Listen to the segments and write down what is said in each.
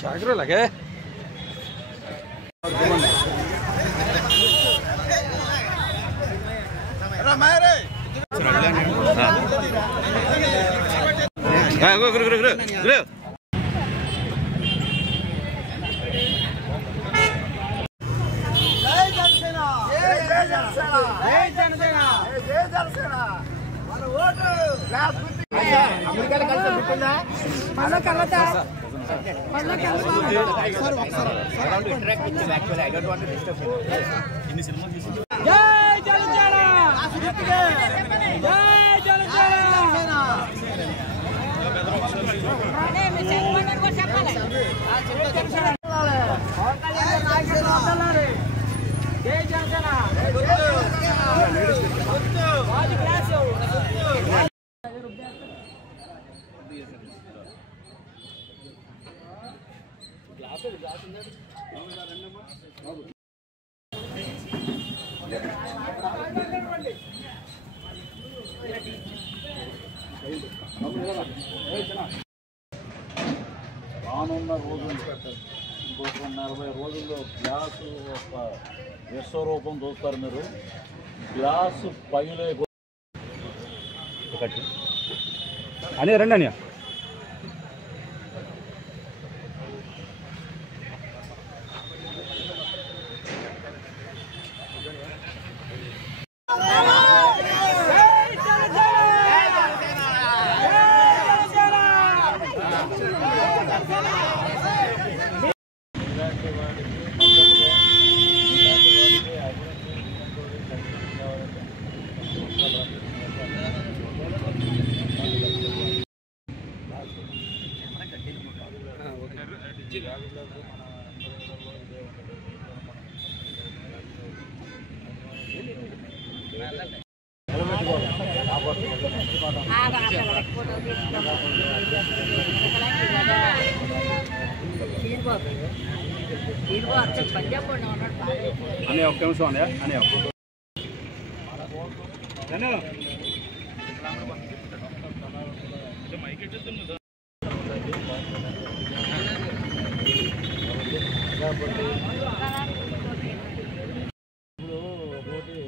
शाकरो लगे రానున్న రోజులు ఇంకొక 40 రోజుల్లో గ్లాసు ఒక విశ్వరూపం చూస్తారు మీరు. గ్లాసు పగిలే అని రండి అని అనే ఒక్క నిమిషం అనే అనే ఇప్పుడు ఒకటి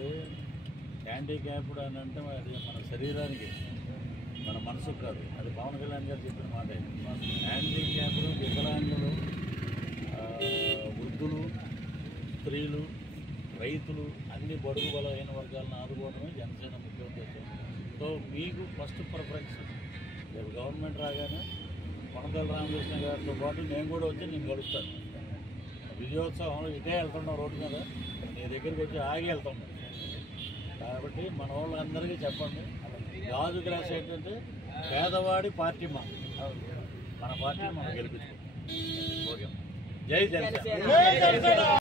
హ్యాండిక్యాప్డ్ అని అంటే అది మన శరీరానికి మన మనసుకు కాదు. అది పవన్ కళ్యాణ్ గారు చెప్పిన మాట. హ్యాండిక్యాప్డ్ వికలాంగులు, వృద్ధులు, స్త్రీలు, రైతులు అన్ని బడుగు బలమైన వర్గాలను ఆదుకోవడమే జనసేన ముఖ్య ఉద్దేశం. సో మీకు ఫస్ట్ ప్రిఫరెన్స్. రేపు గవర్నమెంట్ రాగానే కొనకళ్ళ రామకృష్ణ గారితో పాటు నేను కూడా వచ్చి నేను కలుస్తాను. విజయోత్సవం ఇటే వెళ్తున్నాం రోడ్డు మీద, నీ దగ్గరికి వచ్చి ఆగి వెళ్తున్నాం. కాబట్టి మన వాళ్ళందరికీ చెప్పండి, గాజు గ్లాస్ ఏంటంటే పేదవాడి పార్టీ మన పార్టీ మనం గెలిపించుకుంటాం. ఓకే, జై జనసేన.